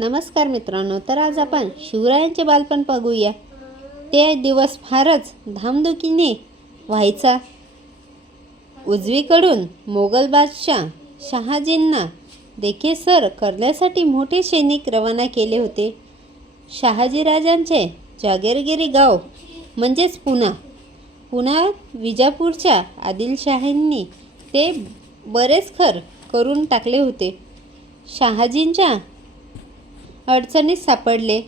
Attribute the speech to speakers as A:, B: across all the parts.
A: नमस्कार मित्रांनो तर आज आपण शिवरायांचे बालपण बघूया. ते दिवस फारच धामधुकीने व्हायचा. उजवीकडून मोगल बादशाह शहाजींना देखील करण्यासाठी मोठे सैनिक रवाना केले होते. शहाजीराजांचे जागीरगिरी गाव म्हणजेच पुणा पुन्हा विजापूरच्या आदिलशाहींनी ते बरेच खर करून टाकले होते. शहाजींच्या अडचणीत सापडले.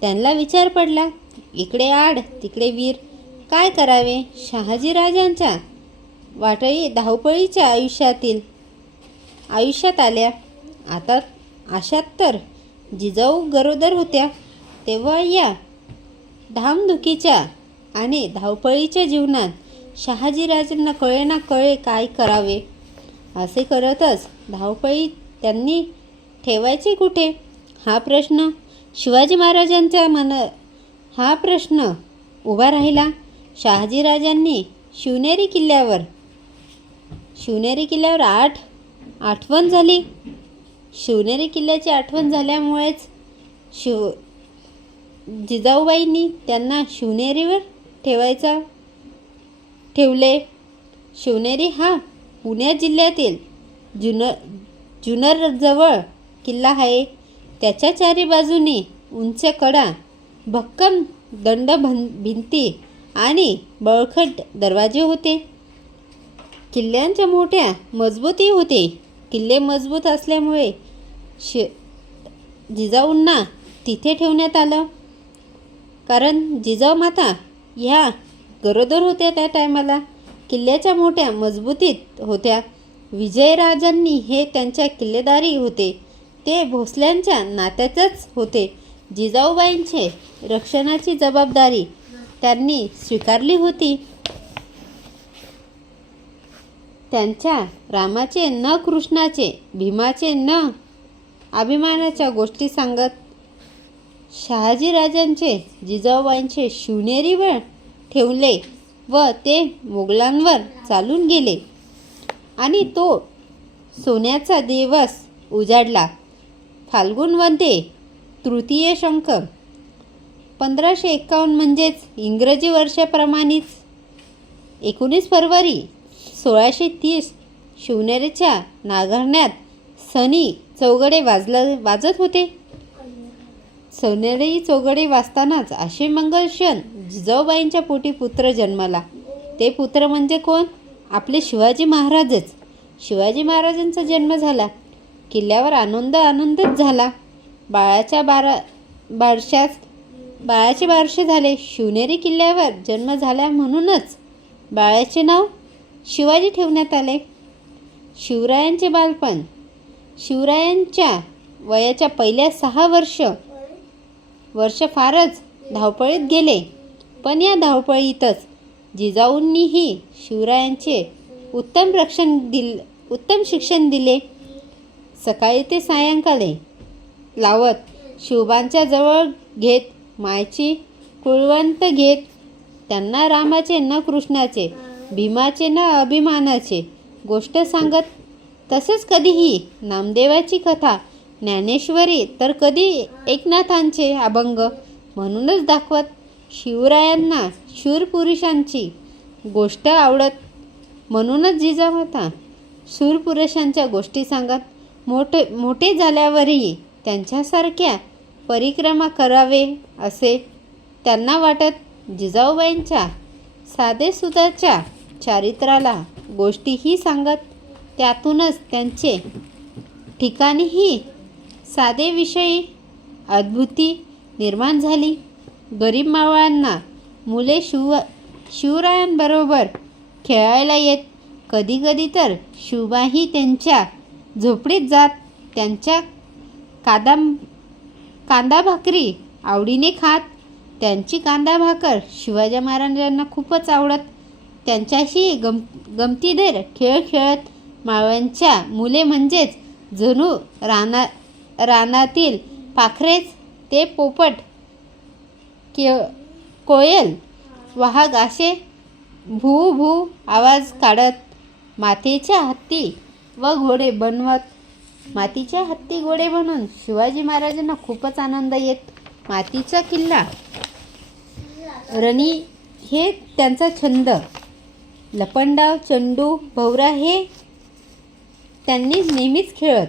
A: त्यांना विचार पडला इकडे आड तिकडे वीर काय करावे? शहाजीराजांच्या वाटळी धावपळीच्या आयुष्यातील आयुष्यात आल्या. आता आशात तर जिजाऊ गरोदर होत्या. तेव्हा या धामधुकीच्या आणि धावपळीच्या जीवनात शहाजीराजांना कळे ना कळे काय करावे? असे करतच धावपळी त्यांनी ठेवायची कुठे? हा प्रश्न शिवाजी महाराजांच्या मन हा प्रश्न उभा राहिला शहाजीराजांनी शिवनेरी किल्ल्यावर. शिवनेरी किल्ल्यावर आठ आठवण झाली. शिवनेरी किल्ल्याची आठवण झाल्यामुळेच शिव जिजाऊबाईंनी त्यांना शिवनेरीवर ठेवायचा ठेवले. शिवनेरी हा पुणे जिल्ह्यातील जुन जुनरजवळ किल्ला आहे. त्याच्या चारी बाजूनी उंच कडा भक्कम दंड भन भिंती आणि बळखट दरवाजे होते. किल्ल्यांच्या मोठ्या मजबूती होते. किल्ले मजबूत असल्यामुळे शि जिजाऊंना तिथे ठेवण्यात आलं. कारण जिजाऊ माता ह्या गरोदर होत्या त्या टायमाला. किल्ल्याच्या मोठ्या मजबूतीत होत्या. विजयराजांनी हे त्यांच्या किल्लेदारी होते. ते भोसल्यांच्या नात्यातच होते. जिजाऊबाईंचे रक्षणाची जबाबदारी त्यांनी स्वीकारली होती. त्यांच्या रामाचे न कृष्णाचे भीमाचे न अभिमानाच्या गोष्टी सांगत शहाजीराजांचे जिजाऊबाईंचे शिवनेरीवर ठेवले व ते मोगलांवर चालून गेले. आणि तो सोन्याचा दिवस उजाडला. फाल्गुनमध्ये तृतीय शंख. पंधराशे एक्कावन्न म्हणजेच इंग्रजी वर्षाप्रमाणेच. एकोणीस फरवरी सोळाशे तीस शिवनेरीच्या नागरण्यात सनी चौघडे वाजलं वाजत होते. सोनेरी चौघडे वाजतानाच असे मंगल क्षण जिजाऊबाईंच्या पोटी पुत्र जन्माला. ते पुत्र म्हणजे कोण? आपले शिवाजी महाराजच. शिवाजी महाराजांचा जन्म झाला. किल्ल्यावर आनंद आनंदच झाला. बाळाच्या बारा बारशात बाळाचे बारशे झाले. शिवनेरी किल्ल्यावर जन्म झाला म्हणूनच बाळाचे नाव शिवाजी ठेवण्यात आले. शिवरायांचे बालपण. शिवरायांच्या वयाच्या पहिल्या सहा वर्ष वर्ष फारच धावपळीत गेले. पण या धावपळीतच जिजाऊंनीही शिवरायांचे उत्तम रक्षण दिल उत्तम शिक्षण दिले. सकाळी ते सायंकाळी लावत शिवबांच्या जवळ घेत मायची कुळवंत घेत त्यांना रामाचे न कृष्णाचे भीमाचे न अभिमानाचे गोष्ट सांगत तसेच कधीही नामदेवाची कथा ज्ञानेश्वरी तर कधी एकनाथांचे अभंग म्हणूनच दाखवत शिवरायांना शूरपुरुषांची गोष्ट आवडत म्हणूनच जिजामाता शूरपुरुषांच्या गोष्टी सांगत मोठे मोठे झाल्यावरही त्यांच्यासारख्या परिक्रमा करावे असे त्यांना वाटत जिजाऊबाईंच्या साधेसुधाच्या चारित्राला गोष्टीही सांगत त्यातूनच त्यांचे ठिकाणीही साधेविषयी अद्भुती निर्माण झाली. गरीब मावळ्यांना मुले शिव शिवरायांबरोबर खेळायला येत. कधीकधी तर शिवबाही त्यांच्या झोपडीत जात त्यांच्या कादाम कांदा भाकरी आवडीने खात. त्यांची कांदा भाकर शिवाजी महाराजांना खूपच आवडत. त्यांच्याशी गम गमतीधर खेळ खेळत मावळ्यांच्या मुले म्हणजेच जणू राना रानातील पाखरेच ते पोपट के कोयल वाहक असे भू भू आवाज काढत मातेच्या हत्ती व घोडे बनवत. मातीच्या हत्ती घोडे म्हणून शिवाजी महाराजांना खूपच आनंद येत. मातीचा किल्ला. रणी हे त्यांचा छंद. लपंडाव चंडू भवरा हे त्यांनी नेहमीच खेळत.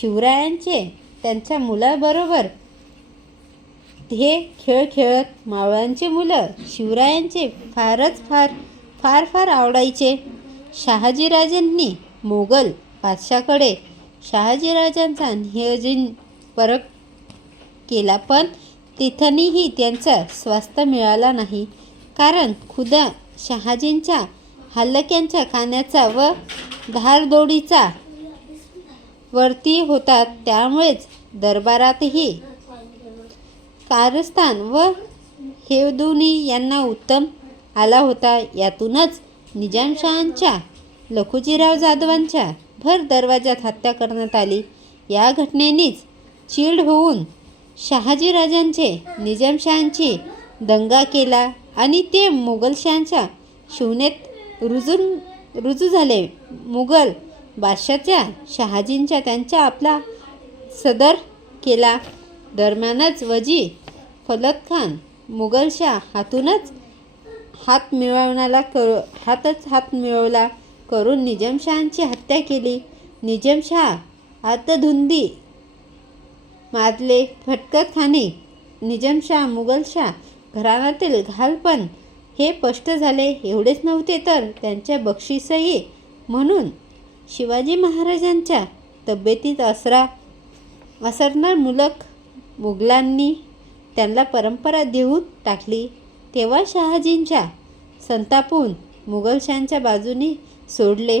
A: शिवरायांचे त्यांच्या मुलाबरोबर हे खेळ खेळत. मावळांचे मुलं शिवरायांचे फारच फार फार फार आवडायचे. शहाजीराजांनी मोगल बादशाकडे शहाजीराजांचा नियोजन परत केला पण तिथनीही त्यांचा स्वास्थ्य मिळाला नाही. कारण खुदा शहाजींच्या हल्लक्यांच्या खाण्याचा व धारदोडीचा वरती होता त्यामुळेच दरबारातही कारस्थान व हेवदुनी यांना उत्तम आला होता. यातूनच निजामशहांच्या लखुजीराव जाधवांच्या भर दरवाजात हत्या करण्यात आली. या घटनेनीच चीड होऊन शहाजीराजांचे निजामशहांची दंगा केला आणि ते मुघलशहांच्या शिवनेत रुजून रुजू झाले. मुघल बादशाच्या शहाजींच्या त्यांच्या आपला सदर केला. दरम्यानच वजी फलत खान मुघलशाह हातूनच हात मिळवण्याला क हातच हात मिळवला. करून निजमशहांची हत्या केली. निजामशाह आतधुंदी माजले फटकत खाने निजामशाह मुघलशाह घराण्यातील घालपण हे स्पष्ट झाले. एवढेच नव्हते तर त्यांच्या बक्षीसही. म्हणून शिवाजी महाराजांच्या तब्येतीत असरा असरणार मुलक मुघलांनी त्यांना परंपरा देऊन टाकली. तेव्हा शहाजींच्या संतापून मुघलशांच्या बाजूने सोडले.